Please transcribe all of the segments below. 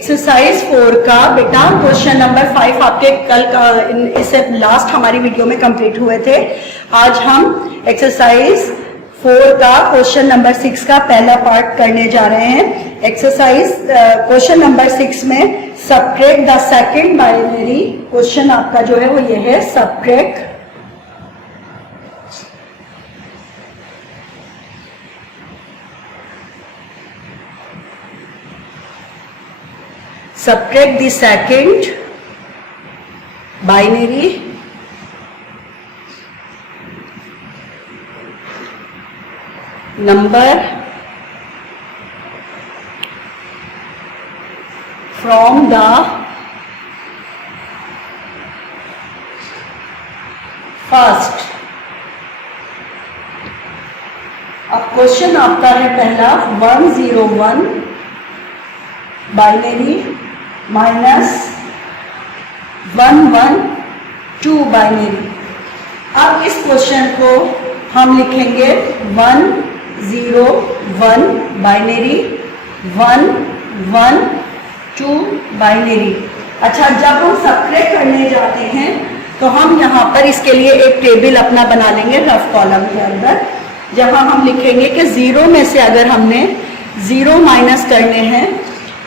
Exercise 4 का बेटा question number 5 आपके कल का इससे लास्ट हमारी वीडियो में कंप्लीट हुए थे। आज हम एक्सरसाइज 4 का क्वेश्चन नंबर 6 का पहला पार्ट करने जा रहे हैं। एक्सरसाइज क्वेश्चन नंबर 6 में subtract the second binary question आपका जो है वो ये है, subtract the second binary number from the first। अब क्वेश्चन आपका है पहला 101 बाइनरी माइनस 112 बाइनरी। अब इस क्वेश्चन को हम लिखेंगे 101 बाइनरी 112 बाइनरी। अच्छा, जब हम सबट्रैक्ट करने जाते हैं तो हम यहाँ पर इसके लिए एक टेबल अपना बना लेंगे रफ कॉलम के अंदर, जहाँ हम लिखेंगे कि 0 में से अगर हमने 0 माइनस करने हैं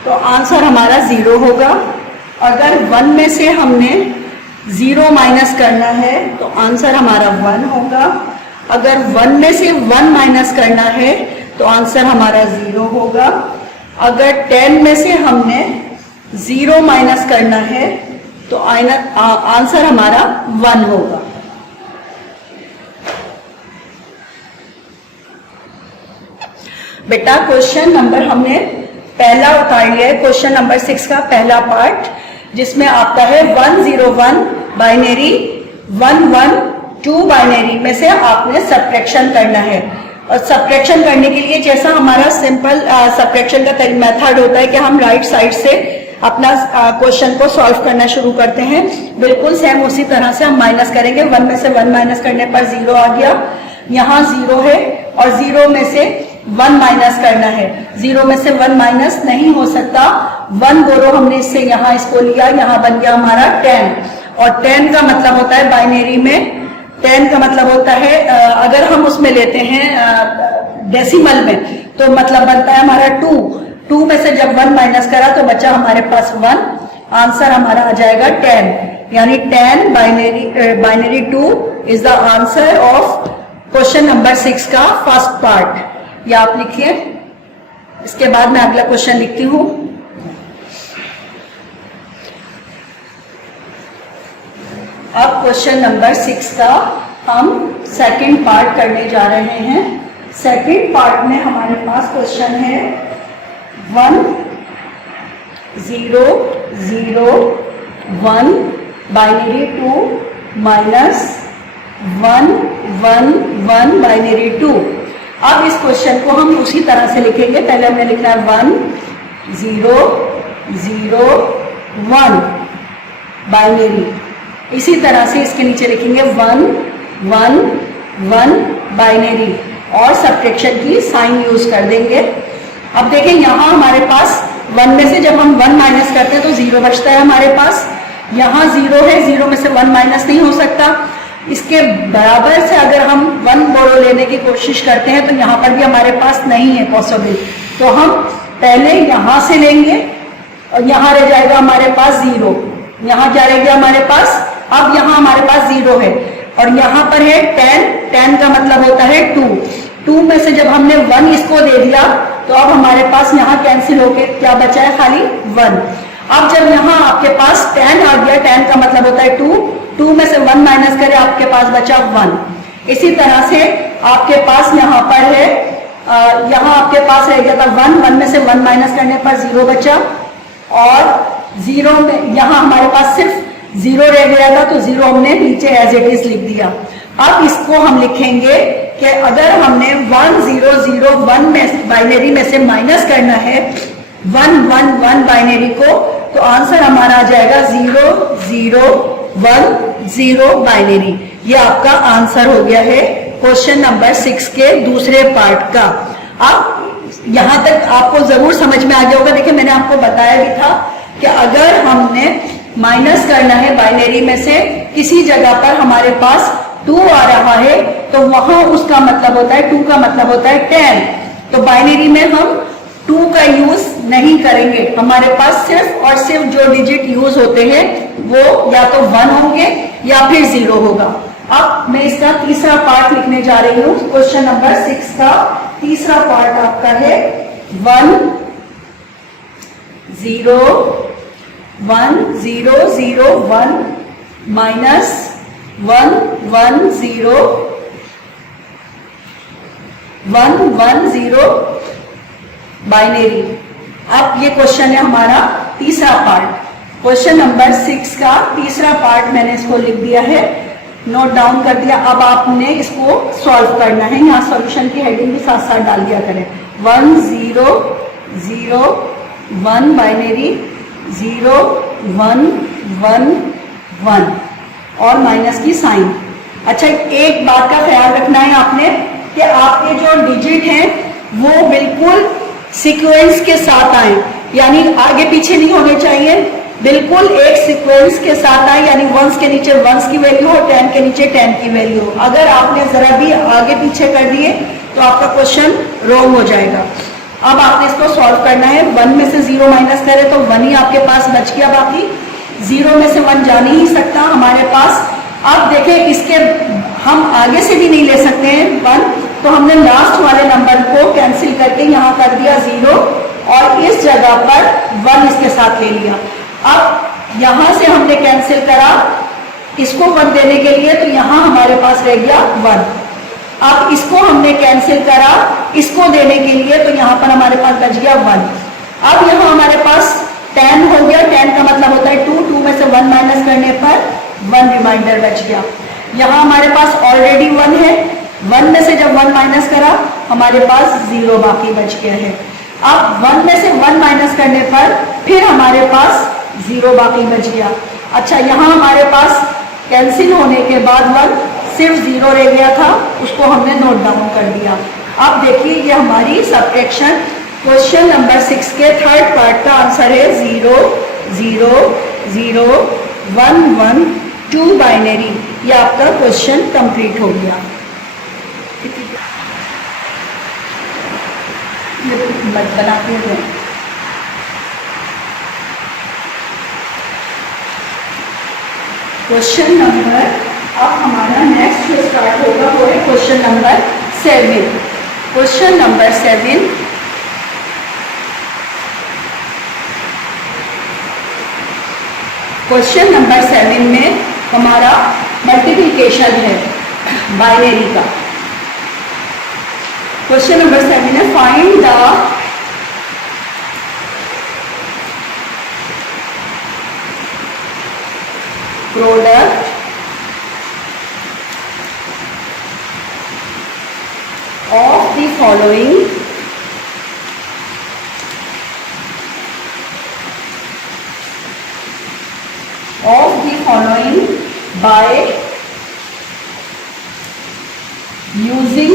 तो आंसर हमारा 0 होगा। अगर 1 में से हमने 0 माइनस करना है तो आंसर हमारा 1 होगा। अगर 1 में से 1 माइनस करना है तो आंसर हमारा 0 होगा। अगर 10 में से हमने 0 माइनस करना है तो आंसर हमारा 1 होगा। बेटा क्वेश्चन नंबर हमने पहला उतार लिया है, क्वेश्चन नंबर 6 का पहला पार्ट, जिसमें आपका है 101 बाइनरी 112 बाइनरी में से आपने सब्ट्रैक्शन करना है। और सब्ट्रैक्शन करने के लिए जैसा हमारा सिंपल सब्ट्रैक्शन का मेथड होता है कि हम राइट साइड से अपना क्वेश्चन को सॉल्व करना शुरू करते हैं, बिल्कुल सेम उसी तरह से हम माइनस करेंगे। 1 में से 1 माइनस करने पर 0 आ गया, यहाँ 0 है और 0 में से 1 माइनस करना है। 0 में से 1 माइनस नहीं हो सकता, 1 बोरो हमने इससे यहाँ इसको लिया, यहाँ बन गया हमारा 10। और 10 का मतलब होता है बाइनरी में, 10 का मतलब होता है अगर हम उसमें लेते हैं डेसिमल में तो मतलब बनता है हमारा 2 में से जब 1 माइनस करा तो बचा हमारे पास 1, आंसर हमारा आ जाएगा 10, यानी 10 binary 2 is the answer of question number 6 का फर्स्ट पार्ट। या आप लिखिए, इसके बाद मैं अगला क्वेश्चन लिखती हूं। अब क्वेश्चन नंबर 6 का हम सेकंड पार्ट करने जा रहे हैं। सेकंड पार्ट में हमारे पास क्वेश्चन है 1001 बाइनरी 2 माइनस 111 बाइनरी 2। अब इस क्वेश्चन को हम उसी तरह से लिखेंगे, पहले हमने लिखना है 1001 बाइनरी, इसी तरह से इसके नीचे लिखेंगे 111 बाइनरी और सब्ट्रैक्शन की साइन यूज कर देंगे। अब देखें यहाँ हमारे पास 1 में से जब हम 1 माइनस करते हैं तो 0 बचता है हमारे पास, यहाँ 0 है, 0 में से 1 माइनस नहीं हो सकता। इसके बराबर से अगर हम 1 बोरो लेने की कोशिश करते हैं तो यहाँ पर भी हमारे पास नहीं है पॉसिबल, तो हम पहले यहाँ से लेंगे और यहाँ रह जाएगा हमारे पास 0, यहाँ क्या रह गया हमारे पास, अब यहाँ हमारे पास 0 है और यहाँ पर है 10 का मतलब होता है 2 में से जब हमने 1 इसको दे दिया तो अब हमारे पास यहाँ कैंसिल होके क्या बचा है, खाली 1। अब जब यहाँ आपके पास 10 आ गया, 10 का मतलब होता है 2 में से 1 माइनस करें आपके पास बचा 1। इसी तरह से आपके पास यहाँ पर है, यहाँ आपके पास रह गया था 1 में से 1 माइनस करने पर 0 बचा और 0 में यहाँ हमारे पास सिर्फ 0 रह गया था तो 0 हमने नीचे एज इट इज लिख दिया। अब इसको हम लिखेंगे कि अगर हमने 1001 में बाइनरी में से माइनस करना है 111 बाइनरी को तो आंसर हमारा आ जाएगा 0010 बाइनरी। ये आपका आंसर हो गया है क्वेश्चन नंबर 6 के दूसरे पार्ट का। अब यहां तक आपको जरूर समझ में आ गया होगा। देखिए मैंने आपको बताया भी था कि अगर हमने माइनस करना है बाइनरी में से किसी जगह पर हमारे पास 2 आ रहा है तो वहां उसका मतलब होता है 2 का मतलब होता है 10। तो बाइनरी में हम 2 का यूज नहीं करेंगे, हमारे पास सिर्फ और सिर्फ जो डिजिट यूज होते हैं वो या तो 1 होंगे या फिर 0 होगा। अब मैं इसका तीसरा पार्ट लिखने जा रही हूं। क्वेश्चन नंबर 6 का तीसरा पार्ट आपका है 1 0 1 0 0 1 माइनस 1 1 0 1 1 0 बाइनरी। अब ये क्वेश्चन है हमारा तीसरा पार्ट। क्वेश्चन नंबर 6 का तीसरा पार्ट मैंने इसको लिख दिया है, नोट डाउन कर दिया। अब आपने इसको सॉल्व करना है, यहाँ सॉल्यूशन की हेडिंग भी साथ साथ डाल दिया करें। 1 0 0 1 बाइनरी 0 1 1 1 और माइनस की साइन। अच्छा एक बात का ख्याल रखना है आपने कि आपके जो डिजिट हैं वो बिल्कुल सीक्वेंस के साथ आए, यानी आगे पीछे नहीं होने चाहिए, बिल्कुल एक सीक्वेंस के साथ आए, यानी 1s के नीचे 1s की वैल्यू हो, 10 के नीचे 10 की वैल्यू हो। अगर आपने जरा भी आगे पीछे कर दिए तो आपका क्वेश्चन रॉन्ग हो जाएगा। अब आपने इसको सॉल्व करना है। 1 में से 0 माइनस करें तो 1 ही आपके पास बच गया, बाकी 0 में से 1 जा नहीं सकता हमारे पास। अब देखें इसके हम आगे से भी नहीं ले सकते हैं 1, तो हमने लास्ट वाले नंबर को कैंसिल करके यहाँ कर दिया 0 और इस जगह पर 1 इसके साथ ले लिया। अब यहां से हमने कैंसिल करा इसको 1 देने के लिए, तो यहां हमारे पास रह गया 1। अब इसको हमने कैंसिल करा इसको देने के लिए, तो यहां पर हमारे पास बच गया 1। अब यहां हमारे पास 10 हो गया, 10 का मतलब होता है 2, 2 में से 1 माइनस करने पर 1 रिमाइंडर बच गया। यहां हमारे पास ऑलरेडी 1 है, 1 में से जब 1 माइनस करा हमारे पास 0 बाकी बच गया है। अब 1 में से 1 माइनस करने पर फिर हमारे पास 0 बाकी बच गया। अच्छा यहाँ हमारे पास कैंसिल होने के बाद 1 सिर्फ 0 रह गया था, उसको हमने नोट डाउन कर दिया। अब देखिए ये हमारी सब्ट्रैक्शन क्वेश्चन नंबर 6 के थर्ड पार्ट का आंसर है 0 0 0 1 1 2 बाइनरी। ये आपका क्वेश्चन कंप्लीट हो गया। बनाते हैं क्वेश्चन नंबर, अब हमारा नेक्स्ट जो स्टार्ट होगा वो है question number 7। Question number 7 question number 7 में हमारा मल्टीप्लिकेशन है बाइनरी का। क्वेश्चन नंबर 7 है find the product of the following by using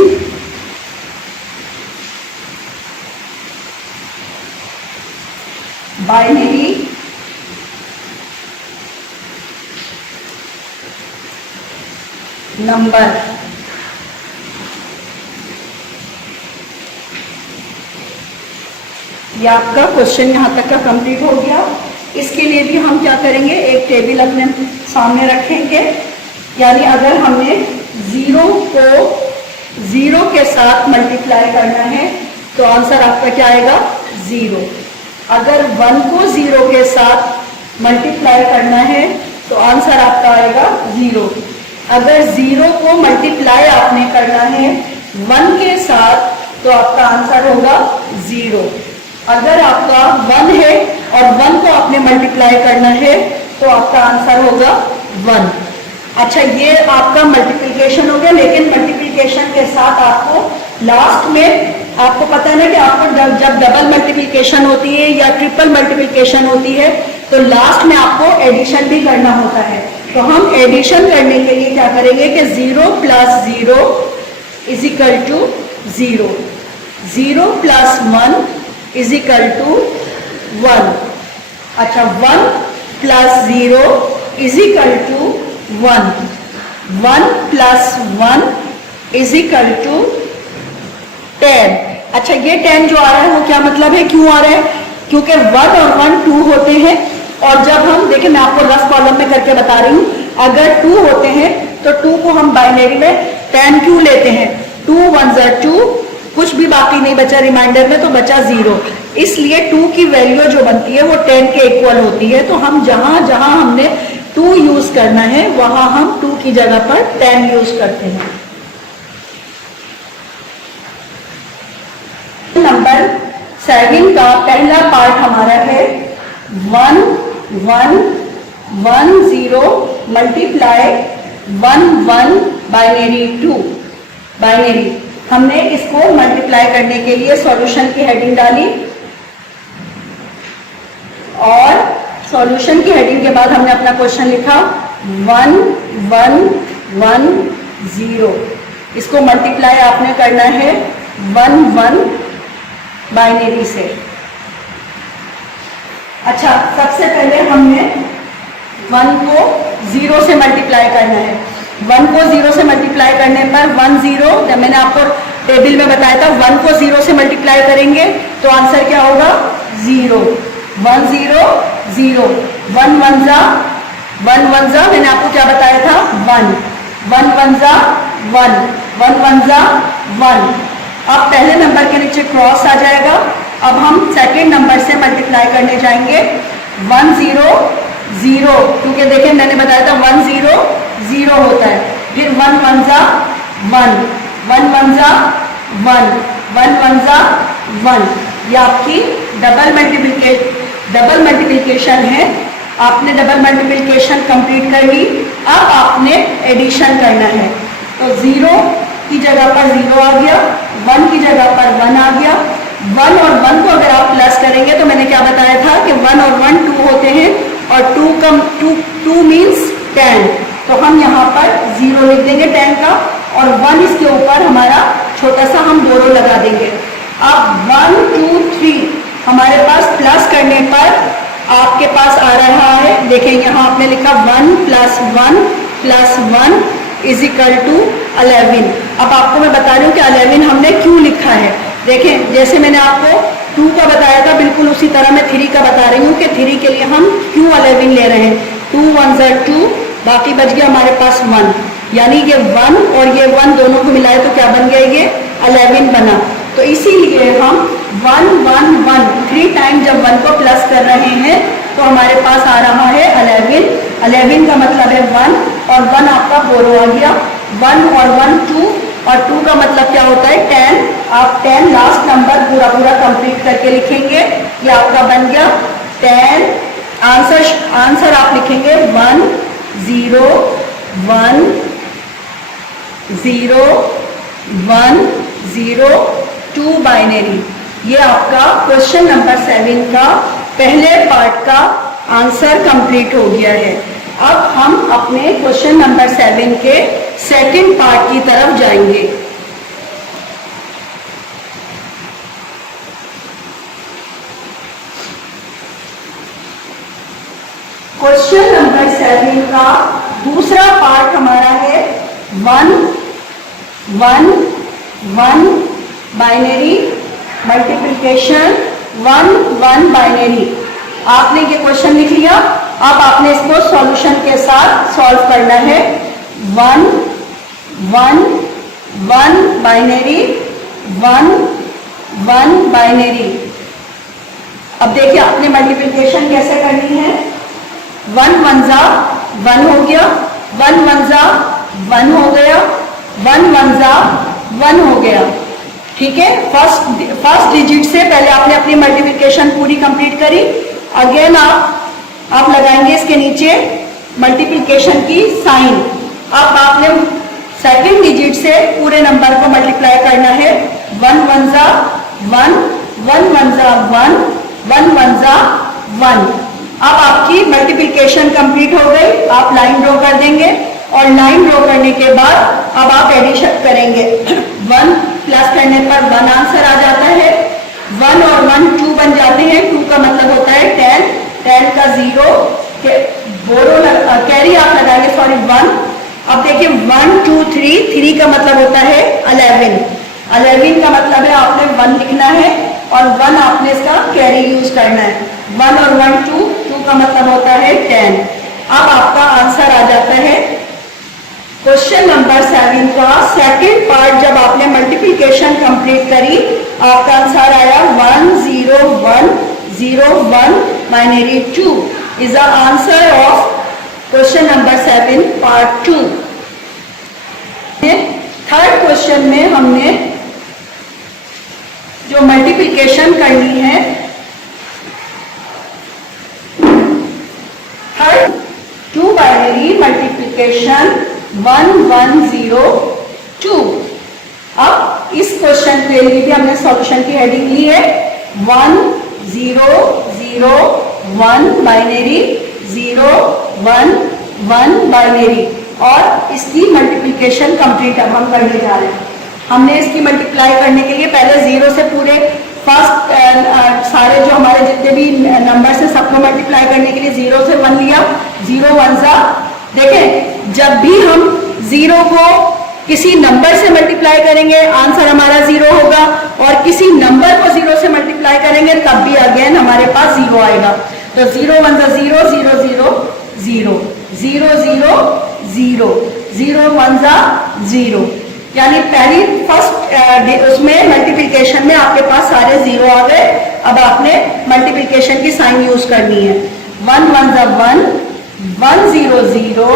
binary number। ये आपका क्वेश्चन यहाँ तक का कंप्लीट हो गया। इसके लिए भी हम क्या करेंगे, एक टेबल अपने सामने रखेंगे, यानी अगर हमने 0 को 0 के साथ मल्टीप्लाई करना है तो आंसर आपका क्या आएगा 0। अगर 1 को 0 के साथ मल्टीप्लाई करना है तो आंसर आपका आएगा 0। अगर 0 को मल्टीप्लाई आपने करना है 1 के साथ तो आपका आंसर होगा 0। अगर आपका 1 है और 1 को आपने मल्टीप्लाई करना है तो आपका आंसर होगा 1। अच्छा ये आपका मल्टीप्लिकेशन हो गया, लेकिन मल्टीप्लिकेशन के साथ आपको लास्ट में, आपको पता है ना कि आपको जब डबल मल्टीप्लिकेशन होती है या ट्रिपल मल्टीप्लिकेशन होती है तो लास्ट में आपको एडिशन भी करना होता है। तो हम एडिशन करने के लिए क्या करेंगे कि 0 + 0 = 0। 0 प्लस 1 इज इक्वल टू 1। अच्छा, 1 plus 0 is equal to 1। 1 plus 1 is equal to 10। अच्छा, ये 10 जो आ रहा है वो क्या मतलब है, क्यों आ रहा है? क्योंकि 1 और 1 2 होते हैं, और जब हम देखिए, मैं आपको रफ कॉलम में करके बता रही हूँ, अगर 2 होते हैं तो 2 को हम बाइनरी में 10 क्यों लेते हैं? 2 1 ज़ा 2, कुछ भी बाकी नहीं बचा रिमाइंडर में, तो बचा 0। इसलिए 2 की वैल्यू जो बनती है वो 10 के इक्वल होती है। तो हम जहां जहां हमने 2 यूज करना है वहां हम 2 की जगह पर 10 यूज करते हैं। नंबर 7 का पहला पार्ट हमारा है 1 1 1 0 मल्टीप्लाई 1 1 बाइनरी 2। बाइनरी हमने इसको मल्टीप्लाई करने के लिए सॉल्यूशन की हेडिंग डाली, और सॉल्यूशन की हेडिंग के बाद हमने अपना क्वेश्चन लिखा 1 1 1 0। इसको मल्टीप्लाई आपने करना है 1 1 बाइनरी से। अच्छा, सबसे पहले हमने 1 को 0 से मल्टीप्लाई करना है। 1 को 0 से मल्टीप्लाई करने पर 1 0, जब मैंने आपको टेबल में बताया था 1 को 0 से मल्टीप्लाई करेंगे तो आंसर क्या होगा? 0। 1 0 0, 1 1 ज़ा 1 1 ज़ा, मैंने आपको क्या बताया था? 1 1 1 ज़ा 1 1 1 ज़ा 1। अब पहले नंबर के नीचे क्रॉस आ जाएगा। अब हम सेकेंड नंबर से मल्टीप्लाई करने जाएंगे 1 0 0, क्योंकि देखिए मैंने बताया था 1 0 0 होता है। फिर 1 1 ज़ा 1 1 1 ज़ा 1 1 1 ज़ा 1। ये आपकी डबल मल्टीप्लिकेशन है। आपने डबल मल्टीप्लिकेशन कंप्लीट कर ली। अब आपने एडिशन करना है, तो 0 की जगह पर 0 आ गया, 1 की जगह पर 1 आ गया। 1 और 1 को अगर आप प्लस करेंगे तो मैंने क्या बताया था कि 1 और 1 2 होते हैं, और 2 मीन्स 10, तो हम यहाँ पर 0 लिख देंगे 10 का, और 1 इसके ऊपर हमारा छोटा सा हम बोरो लगा देंगे। अब 1 2 3 हमारे पास प्लस करने पर आपके पास आ रहा है, देखें यहाँ आपने लिखा 1 plus 1 plus 1 is equal to 11। अब आपको मैं बता रही हूँ कि 11 हमने क्यों लिखा है। देखें, जैसे मैंने आपको 2 का बताया था, बिल्कुल उसी तरह मैं 3 का बता रही हूँ कि 3 के लिए हम क्यों 11 ले रहे हैं। 2 1 ज़ा 2, बाकी बच गया हमारे पास 1, यानी ये 1 और ये 1 दोनों को मिलाए तो क्या बन गया? ये 11 बना। तो इसीलिए हम 1 1 1 3 टाइम जब 1 को प्लस कर रहे हैं तो हमारे पास आ रहा है 11। 11 का मतलब है 1, और 1 आपका बोरो आ गया। 1 और 1 2, और 2 का मतलब क्या होता है? 10। आप 10 लास्ट नंबर पूरा कंप्लीट करके लिखेंगे, ये आपका बन गया 10। आंसर आप लिखेंगे 1 0 1 0 1 0 2 बाइनरी। ये आपका क्वेश्चन नंबर 7 का पहले पार्ट का आंसर कंप्लीट हो गया है। अब हम अपने क्वेश्चन नंबर 7 के सेकंड पार्ट की तरफ जाएंगे। क्वेश्चन नंबर 7 का दूसरा पार्ट हमारा है 1 1 1 बाइनरी मल्टीप्लिकेशन 1 1 बाइनरी। आपने ये क्वेश्चन लिख लिया। अब आपने इसको सॉल्यूशन के साथ सॉल्व करना है। 1 1 1 बाइनरी 1 1 बाइनरी। अब देखिए आपने मल्टीप्लिकेशन कैसे करनी है। 1 1 ज़ा 1 हो गया, 1 1 ज़ा 1 हो गया, 1 1 ज़ा 1 हो गया। ठीक है, फर्स्ट डिजिट से पहले आपने अपनी मल्टीप्लिकेशन पूरी कंप्लीट करी। अगेन आप लगाएंगे इसके नीचे मल्टीप्लिकेशन की साइन। अब आपने सेकंड डिजिट से पूरे नंबर को मल्टीप्लाई करना है। 1 1 ज़ा 1 1 1 ज़ा 1 1 1 ज़ा 1। अब आपकी मल्टीप्लिकेशन कंप्लीट हो गई। आप लाइन ड्रॉ कर देंगे, और लाइन ड्रॉ करने के बाद अब आप एडिशन करेंगे। 1 प्लस करने पर 1 आंसर आ जाता है। 1 और 1 2 बन जाते हैं, 2 का मतलब होता है 10, 10 का 0 कैरी आप लगाएंगे, सॉरी 1। अब देखिए 1 2 3, 3 का मतलब होता है 11, 11 का मतलब है आपने 1 लिखना है और 1 आपने इसका कैरी यूज करना है। 1 और 1 2, 2 का मतलब होता है 10। अब आपका आंसर आ जाता है क्वेश्चन नंबर 7 का सेकंड पार्ट। जब आपने मल्टीप्लिकेशन कंप्लीट करी, आपका आंसर आया 1 0 1 0 1 binary 2 is the answer of question number 7 part 2। Third question में हमने जो मल्टीप्लिकेशन करनी है, थर्ड 2 बाइनरी मल्टीप्लिकेशन 1 1 0 2। अब इस क्वेश्चन के लिए भी हमने सॉल्यूशन की हेडिंग ली है 1 0 0 1 बाइनरी 0 1 1 बाइनरी, और इसकी मल्टीप्लिकेशन कंप्लीट अब हम करने जा रहे हैं। हमने इसकी मल्टीप्लाई करने के लिए पहले 0 से पूरे फर्स्ट सारे जो हमारे जितने भी नंबर से सबको मल्टीप्लाई करने के लिए 0 से 1 लिया, 0 1 सा। देखें जब भी हम 0 को किसी नंबर से मल्टीप्लाई करेंगे आंसर हमारा 0 होगा, और किसी नंबर को 0 से मल्टीप्लाई करेंगे तब भी अगेन हमारे पास 0 आएगा। तो 0 1 सा 0 0 0 0 0 0 0 0 1 सा 0, यानी पहली फर्स्ट उसमें मल्टीप्लिकेशन में आपके पास सारे 0 आ गए। अब आपने मल्टीप्लिकेशन की साइन यूज करनी है। 1 1 सा 1 1 0 0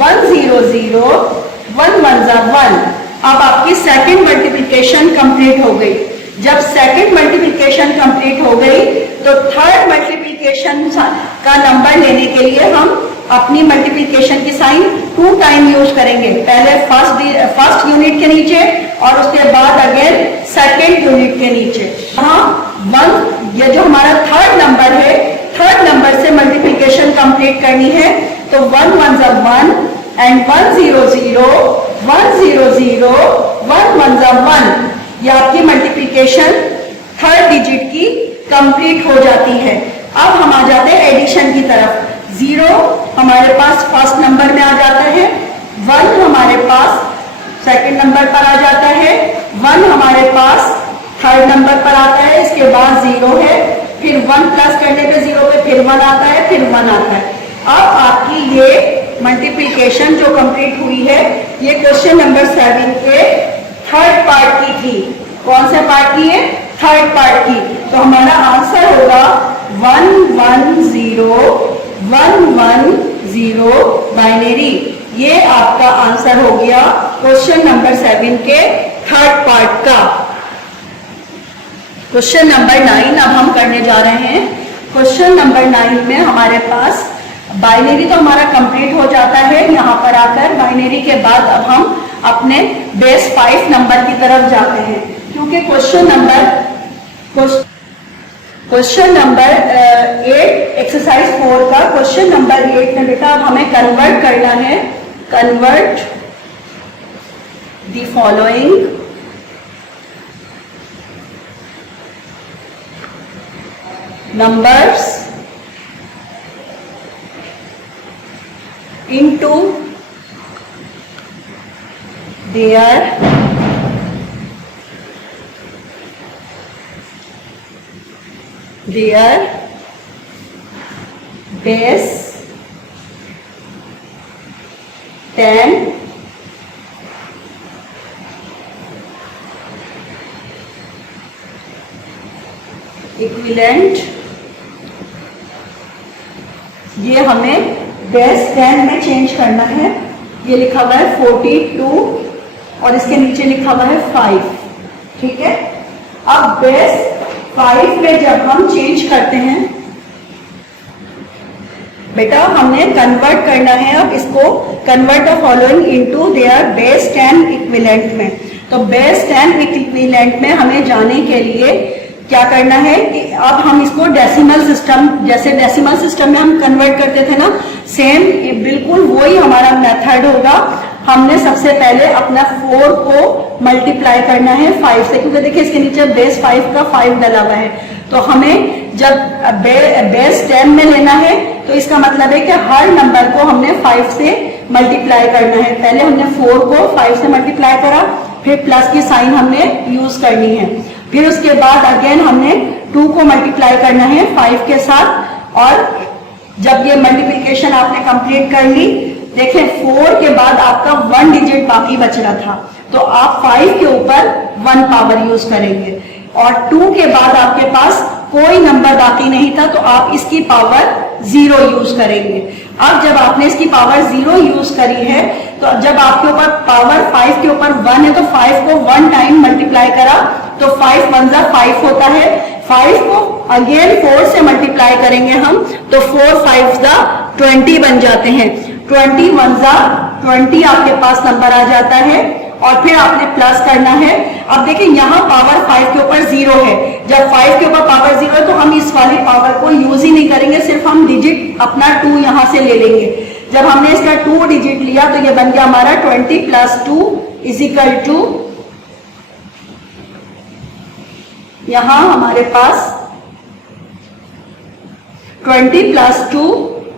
1 0 0 1 1 सा 1। अब आपकी सेकंड मल्टीप्लिकेशन कंप्लीट हो गई। जब सेकंड मल्टीप्लिकेशन कंप्लीट हो गई तो थर्ड मल्टीप्लिकेशन का नंबर लेने के लिए हम अपनी मल्टीप्लिकेशन की साइन 2 टाइम यूज करेंगे, पहले फर्स्ट यूनिट के नीचे और उसके बाद अगेन सेकंड यूनिट के नीचे। हाँ 1, ये जो हमारा थर्ड नंबर है, थर्ड नंबर से मल्टीप्लिकेशन कंप्लीट करनी है। तो 1 1 सा 1 एंड 1 0 0 1 0 0 1 1 सा 1, ये आपकी मल्टीप्लिकेशन थर्ड डिजिट की कंप्लीट हो जाती है। अब हम आ जाते हैं एडिशन की तरफ। 0 हमारे पास फर्स्ट नंबर में आ जाता है, 1 हमारे पास सेकंड नंबर पर आ जाता है, 1 हमारे पास थर्ड नंबर पर आता है, इसके बाद 0 है, फिर 1 प्लस करने पे 0 पे फिर 1 आता है, फिर 1 आता है। अब आपकी ये मल्टीप्लिकेशन जो कंप्लीट हुई है, ये क्वेश्चन नंबर 7 के थर्ड पार्ट की थी। कौन से पार्ट की है? थर्ड पार्ट की। तो हमारा आंसर होगा 1 1 0 1 1 0 बाइनरी। ये आपका आंसर हो गया क्वेश्चन नंबर 7 के थर्ड पार्ट का। क्वेश्चन नंबर 9 अब हम करने जा रहे हैं। क्वेश्चन नंबर 9 में हमारे पास बाइनरी तो हमारा कंप्लीट हो जाता है। यहाँ पर आकर बाइनरी के बाद अब हम अपने बेस 5 नंबर की तरफ जाते हैं, क्योंकि क्वेश्चन नंबर 8 एक्सरसाइज 4 का क्वेश्चन नंबर 8 में बेटा अब हमें कन्वर्ट करना है। Convert the following numbers into their base 10 equivalent। ये हमें बेस 10 में चेंज करना है। ये लिखा हुआ है 42 और इसके नीचे लिखा हुआ है 5, ठीक है। अब बेस 5 में जब हम चेंज करते हैं बेटा, हमने कन्वर्ट करना है। अब इसको convert the following into their base 10 equivalent में। तो बेस 10 इक्विवेलेंट में हमें जाने के लिए क्या करना है कि अब हम इसको डेसिमल सिस्टम, जैसे डेसिमल सिस्टम में हम कन्वर्ट करते थे ना, सेम बिल्कुल वही हमारा मेथड होगा। हमने सबसे पहले अपना 4 को मल्टीप्लाई करना है 5 से, क्योंकि देखिए इसके नीचे बेस 5 का 5 डला हुआ है। तो हमें जब बेस 10 में लेना है तो इसका मतलब है कि हर नंबर को हमने 5 से मल्टीप्लाई करना है। पहले हमने 4 को 5 से मल्टीप्लाई करा, फिर प्लस की साइन हमने यूज करनी है, फिर उसके बाद अगेन हमने 2 को मल्टीप्लाई करना है 5 के साथ। और जब ये मल्टीप्लिकेशन आपने कंप्लीट कर ली, देखिए 4 के बाद आपका 1 डिजिट बाकी बच रहा था, तो आप 5 के ऊपर 1 पावर यूज करेंगे, और 2 के बाद आपके पास कोई नंबर बाकी नहीं था, तो आप इसकी पावर 0 यूज करेंगे। अब जब आपने इसकी पावर 0 यूज करी है, तो जब आपके ऊपर पावर 5 के ऊपर 1 है, तो 5 को 1 टाइम मल्टीप्लाई करा तो 5 1 जा 5 होता है। 5 को अगेन 4 से मल्टीप्लाई करेंगे हम, तो 4 5 जा 20 बन जाते हैं। 20 1 जा 20 आपके पास नंबर आ जाता है, और फिर आपने प्लस करना है। अब देखिए यहाँ पावर 5 के ऊपर 0 है, जब 5 के ऊपर पावर 0 है तो हम इस वाली पावर को यूज ही नहीं करेंगे, सिर्फ हम डिजिट अपना 2 यहाँ से ले लेंगे। जब हमने इसका 2 डिजिट लिया तो ये बन गया हमारा 20 प्लस 2 इज इक्वल टू, यहां हमारे पास 20 प्लस 2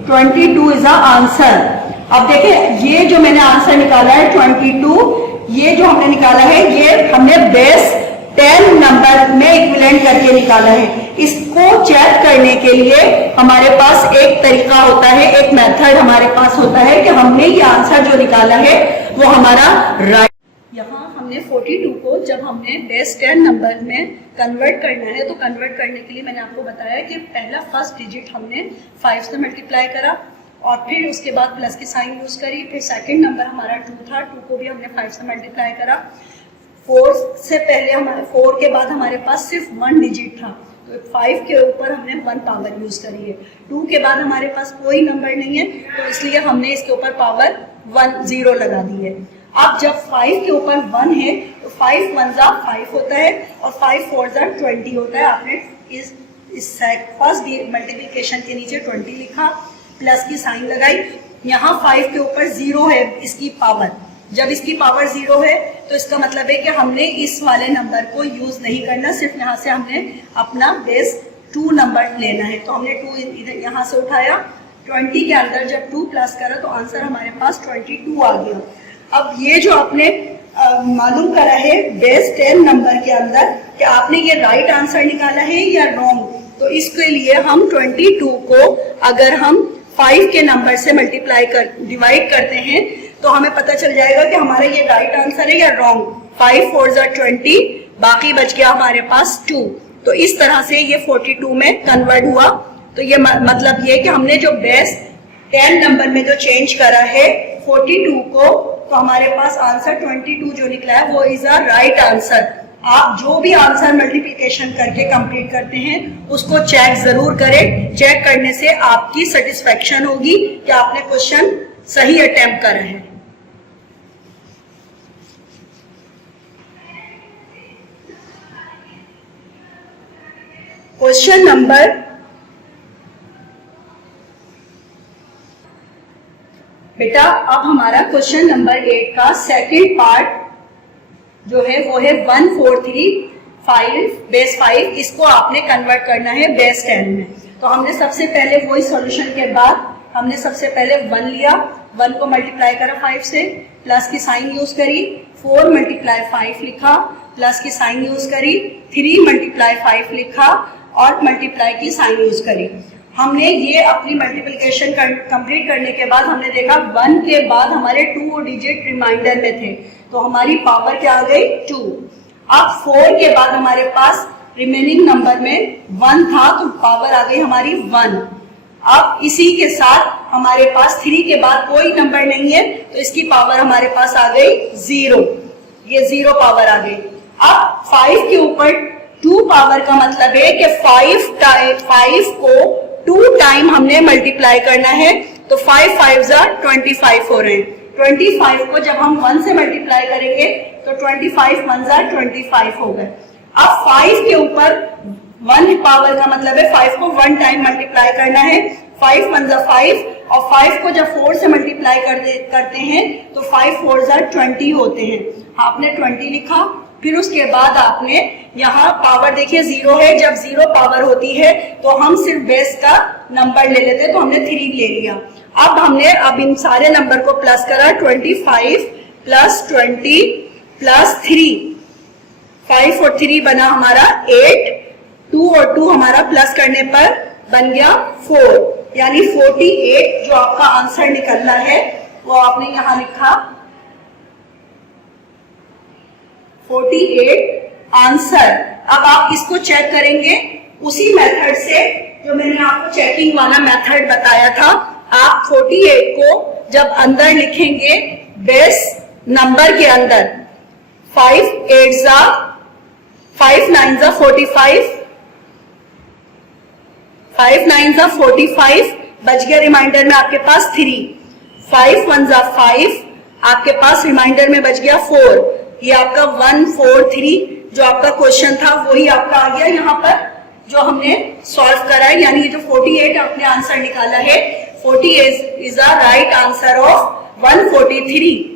22 इज अ आंसर। अब देखिए ये जो मैंने आंसर निकाला है 22, ये जो हमने निकाला है ये हमने बेस 10 नंबर में इक्विवेलेंट करके निकाला है। इसको चेक करने के लिए हमारे पास एक तरीका होता है, एक मेथड हमारे पास होता है कि हमने ये आंसर जो निकाला है वो हमारा राइट। यहाँ हमने 42 को जब हमने बेस 10 नंबर में कन्वर्ट करना है, तो कन्वर्ट करने के लिए मैंने आपको बताया कि पहला फर्स्ट डिजिट हमने 5 से मल्टीप्लाई करा, और फिर उसके बाद प्लस की साइन यूज करी। फिर सेकंड नंबर हमारा 2 था, 2 को भी हमने 5 से मल्टीप्लाई करा। 4 से पहले हमारे 4 के बाद हमारे पास सिर्फ 1 डिजिट था, तो 5 के ऊपर हमने 1 पावर यूज करी है। 2 के बाद हमारे पास कोई नंबर नहीं है, तो इसलिए हमने इसके ऊपर पावर 1 0 लगा दी है। अब जब 5 के ऊपर 1 है तो 5 1 जा 5 होता है, और 5 4 जा 20 होता है। आपने इस फर्स्ट मल्टीप्लिकेशन के नीचे 20 लिखा, प्लस की साइन लगाई। यहाँ 5 के ऊपर 0 है इसकी पावर, जब इसकी पावर 0 है तो इसका मतलब है कि हमने इस वाले नंबर को यूज नहीं करना, सिर्फ यहाँ से हमने अपना बेस 2 नंबर लेना है। तो हमने 2 इधर यहाँ से उठाया, 20 के अंदर जब 2 प्लस करा तो आंसर हमारे पास 22 आ गया। अब ये जो आपने मालूम करा है बेस 10 नंबर के अंदर कि आपने ये राइट आंसर निकाला है या रॉन्ग, तो इसके लिए हम 22 को अगर हम 5 के नंबर से मल्टीप्लाई कर डिवाइड करते हैं तो हमें पता चल जाएगा कि हमारा ये राइट आंसर है या रॉन्ग। 5 4 जा 20, बाकी बच गया हमारे पास 2। तो इस तरह से ये 42 में कन्वर्ट हुआ। तो ये मतलब ये कि हमने जो बेस 10 नंबर में जो चेंज करा है 42 को, तो हमारे पास आंसर 22 जो निकला है वो इज अ राइट आंसर। आप जो भी आंसर मल्टीप्लिकेशन करके कंप्लीट करते हैं उसको चेक जरूर करें। चेक करने से आपकी सेटिस्फेक्शन होगी कि आपने क्वेश्चन सही अटेम्प्ट करा है। क्वेश्चन नंबर बेटा, अब हमारा क्वेश्चन नंबर 8 का सेकंड पार्ट जो है वो है 1435 बेस 5। इसको आपने कन्वर्ट करना है बेस 10 में। तो हमने सबसे पहले वही सॉल्यूशन के बाद हमने सबसे पहले 1 लिया, 1 को मल्टीप्लाई करा 5 से, प्लस की साइन यूज करी, 4 मल्टीप्लाई 5 लिखा, प्लस की साइन यूज करी, 3 मल्टीप्लाई 5 लिखा और मल्टीप्लाई की साइन यूज करी। हमने ये अपनी मल्टीप्लिकेशन कंप्लीट करने के बाद हमने देखा 1 के बाद हमारे 2 डिजिट रिमाइंडर में थे, तो हमारी पावर क्या आ गई 2। अब 4 के बाद हमारे पास रिमेनिंग नंबर में 1 था, तो पावर आ गई हमारी 1। अब इसी के साथ हमारे पास 3 के बाद कोई नंबर नहीं है, तो इसकी पावर हमारे पास आ गई 0। ये 0 पावर आ गई। अब 5 के ऊपर 2 पावर का मतलब है कि 5 को 2 टाइम हमने मल्टीप्लाई करना है, तो 5 5 जा 25 हो रहे हैं। 25 को जब हम 1 से मल्टीप्लाई करेंगे तो 25 1 जा 25 हो गए। अब 5 के ऊपर 1 पावर का मतलब है 5 को 1 टाइम मल्टीप्लाई करना है, 5 1 जा 5, और 5 को जब 4 से मल्टीप्लाई करते हैं तो 5 4 जा 20 होते हैं। आपने 20 लिखा, फिर उसके बाद आपने यहाँ पावर देखिए 0 है, जब 0 पावर होती है तो हम सिर्फ बेस का नंबर ले लेते हैं, तो हमने 3 ले लिया। अब इन सारे नंबर को प्लस करा, 25 प्लस 20 प्लस 3, 5 और 3 बना हमारा 8, 2 और 2 हमारा प्लस करने पर बन गया 4, यानी 48 जो आपका आंसर निकलना है वो आपने यहां लिखा 48 आंसर। अब आप इसको चेक करेंगे उसी मेथड से जो मैंने आपको चेकिंग वाला मेथड बताया था। आप 48 को जब अंदर लिखेंगे बेस नंबर के अंदर, 5 8 जा 5 9 जा 45, 5 9 जा 45, बच गया रिमाइंडर में आपके पास 3, 5 1 जा 5, आपके पास रिमाइंडर में बच गया 4। ये आपका 1 4 3 जो आपका क्वेश्चन था वही आपका आ गया यहाँ पर जो हमने सॉल्व करा है, यानी ये जो 48 आपने आंसर निकाला है 48 is the right answer of 143।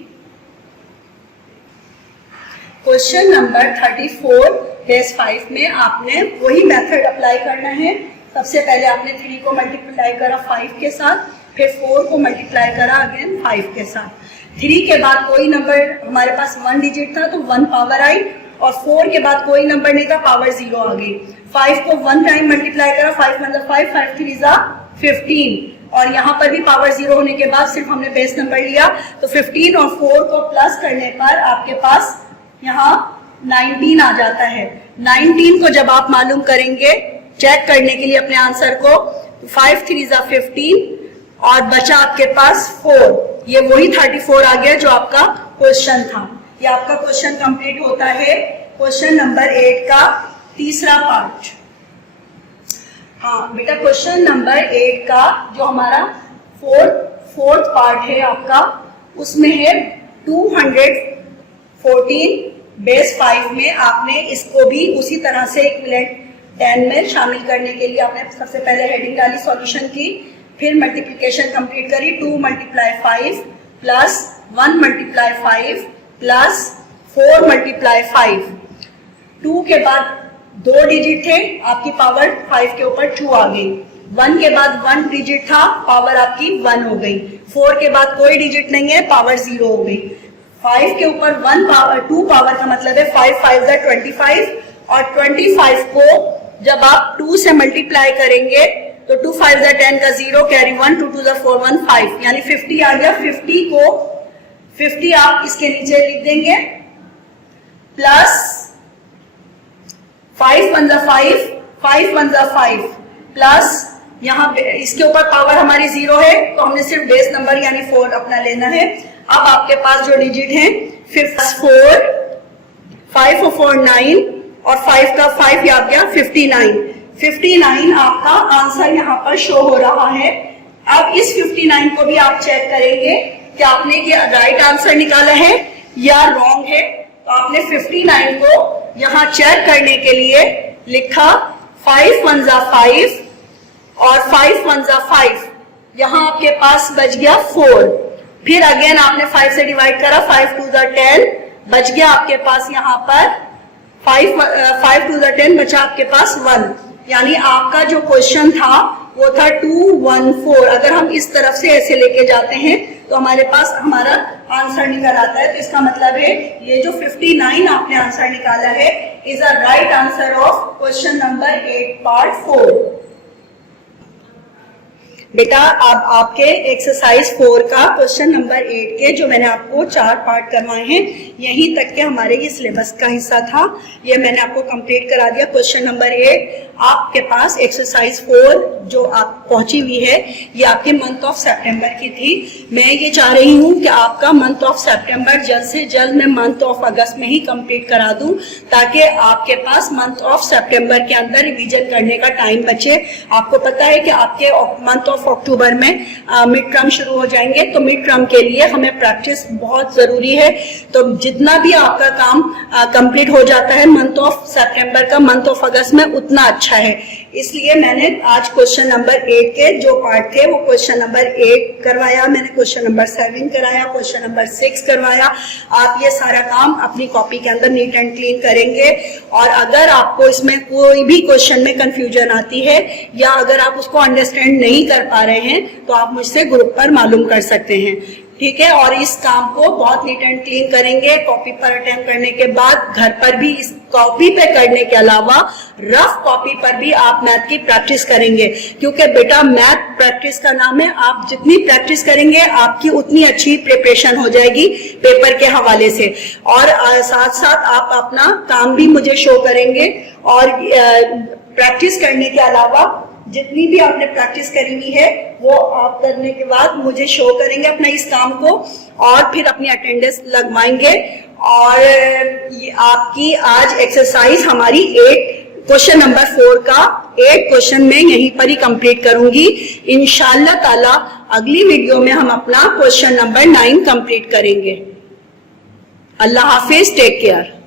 Question number 34 base 5 में आपने वही मेथड अप्लाई करना है। सबसे पहले आपने 3 को मल्टीप्लाई करा 5 के साथ, फिर 4 को मल्टीप्लाई करा अगेन 5 के साथ। 3 के बाद कोई नंबर हमारे पास 1 डिजिट था तो 1 पावर आई, और 4 के बाद कोई नंबर नहीं था, पावर 0 आ गई। 5 को 1 टाइम मल्टीप्लाई करा, 5 1 5, 5 3 जा 15, और यहाँ पर भी पावर 0 होने के बाद सिर्फ हमने बेस नंबर लिया, तो 15 और 4 को प्लस करने पर आपके पास यहाँ 19 आ जाता है। 19 को जब आप मालूम करेंगे चेक करने के लिए अपने आंसर को, 5 3 जा 15 और बचा आपके पास 4, ये वही 34 आ गया जो आपका क्वेश्चन था। ये आपका क्वेश्चन कंप्लीट होता है क्वेश्चन नंबर 8 का तीसरा पार्ट। हाँ बेटा, क्वेश्चन नंबर 8 का जो हमारा फोर्थ पार्ट है आपका, उसमें है 214 बेस 5 में आपने इसको भी उसी तरह से इक्विवेलेंट 10 में शामिल करने के लिए आपने सबसे पहले हेडिंग डाली, सॉल्यूशन की, फिर मल्टीप्लिकेशन कंप्लीट करी, 2 multiply 5 plus 1 multiply 5 plus 4 multiply 5। 2 के बाद 2 डिजिट थे, आपकी पावर 5 के ऊपर 2 आ गई। 1 के बाद 1 डिजिट था, पावर आपकी 1 हो गई। 4 के बाद कोई डिजिट नहीं है, पावर 0 हो गई। 5 के ऊपर 1 पावर 2 पावर का मतलब है 5 5 जा 25, और 25 को जब आप 2 से मल्टीप्लाई करेंगे तो 2 5 जा 10 का 0 कैरी 1, 2 2 जा 4 1 5, यानी 50 आ गया। 50 आप इसके नीचे लिख देंगे, प्लस 5 1 जा 5, 5 1 जा 5, प्लस यहाँ इसके ऊपर पावर हमारी 0 है तो हमने सिर्फ बेस नंबर यानी 4 अपना लेना है। अब आपके पास जो डिजिट है 4, 5 और 4 9, और 5 का 5 आ गया 59। 59 आपका आंसर यहाँ पर शो हो रहा है। अब इस 59 को भी आप चेक करेंगे कि आपने ये राइट आंसर निकाला है या रॉन्ग है। तो आपने 59 को यहाँ चेक करने के लिए लिखा 5 1 जा 5 और 5 1 जा 5, यहाँ आपके पास बच गया 4। फिर अगेन आपने 5 से डिवाइड करा, 5 2 जा 10, बच गया आपके पास यहाँ पर 5 2 जा 10, बचा आपके पास 1, यानी आपका जो क्वेश्चन था वो था 214। अगर हम इस तरफ से ऐसे लेके जाते हैं तो हमारे पास हमारा आंसर निकल आता है। तो इसका मतलब है ये जो 59 आपने आंसर निकाला है is a right answer of question number 8 part 4। बेटा अब आपके एक्सरसाइज 4 का क्वेश्चन नंबर 8 के जो मैंने आपको 4 पार्ट करवाए हैं, यहीं तक के हमारे ये सिलेबस का हिस्सा था, ये मैंने आपको कंप्लीट करा दिया। क्वेश्चन नंबर 8 आपके पास एक्सरसाइज 4 जो आप पहुंची हुई है ये आपके मंथ ऑफ सितंबर की थी। मैं ये चाह रही हूँ कि आपका मंथ ऑफ सितंबर जल्द से जल्द मैं मंथ ऑफ अगस्त में ही कंप्लीट करा दूं, ताकि आपके पास मंथ ऑफ सितंबर के अंदर रिवीजन करने का टाइम बचे। आपको पता है कि आपके मंथ ऑफ अक्टूबर में मिड टर्म शुरू हो जाएंगे, तो मिड टर्म के लिए हमें प्रैक्टिस बहुत जरूरी है। तो जितना भी आपका काम कंप्लीट हो जाता है मंथ ऑफ सितंबर का मंथ ऑफ अगस्त में, उतना अच्छा है। इसलिए मैंने आज क्वेश्चन नंबर 8 के जो पार्ट थे वो क्वेश्चन नंबर 8 करवाया, मैंने क्वेश्चन नंबर 7 कराया, क्वेश्चन नंबर 6 करवाया। आप ये सारा काम अपनी कॉपी के अंदर नीट एंड क्लीन करेंगे। और अगर आपको इसमें कोई भी क्वेश्चन में कंफ्यूजन आती है या अगर आप उसको अंडरस्टैंड नहीं कर पा रहे हैं तो आप मुझसे ग्रुप पर मालूम कर सकते हैं, ठीक है। और इस काम को बहुत नीट एंड क्लीन करेंगे। कॉपी पर अटेम्प्ट करने के बाद घर पर भी इस कॉपी पे करने के अलावा रफ कॉपी पर भी आप मैथ की प्रैक्टिस करेंगे, क्योंकि बेटा मैथ प्रैक्टिस का नाम है। आप जितनी प्रैक्टिस करेंगे आपकी उतनी अच्छी प्रिपरेशन हो जाएगी पेपर के हवाले से। और साथ साथ आप अपना काम भी मुझे शो करेंगे। और प्रैक्टिस करने के अलावा जितनी भी आपने प्रैक्टिस करी हुई है वो आप करने के बाद मुझे शो करेंगे अपना इस काम को, और फिर अपनी अटेंडेंस लगवाएंगे। और ये आपकी आज एक्सरसाइज हमारी 8 क्वेश्चन नंबर 4 का 8 क्वेश्चन में यहीं पर ही कंप्लीट करूंगी। इंशाल्लाह ताला अगली वीडियो में हम अपना क्वेश्चन नंबर 9 कंप्लीट करेंगे। अल्लाह हाफिज, टेक केयर।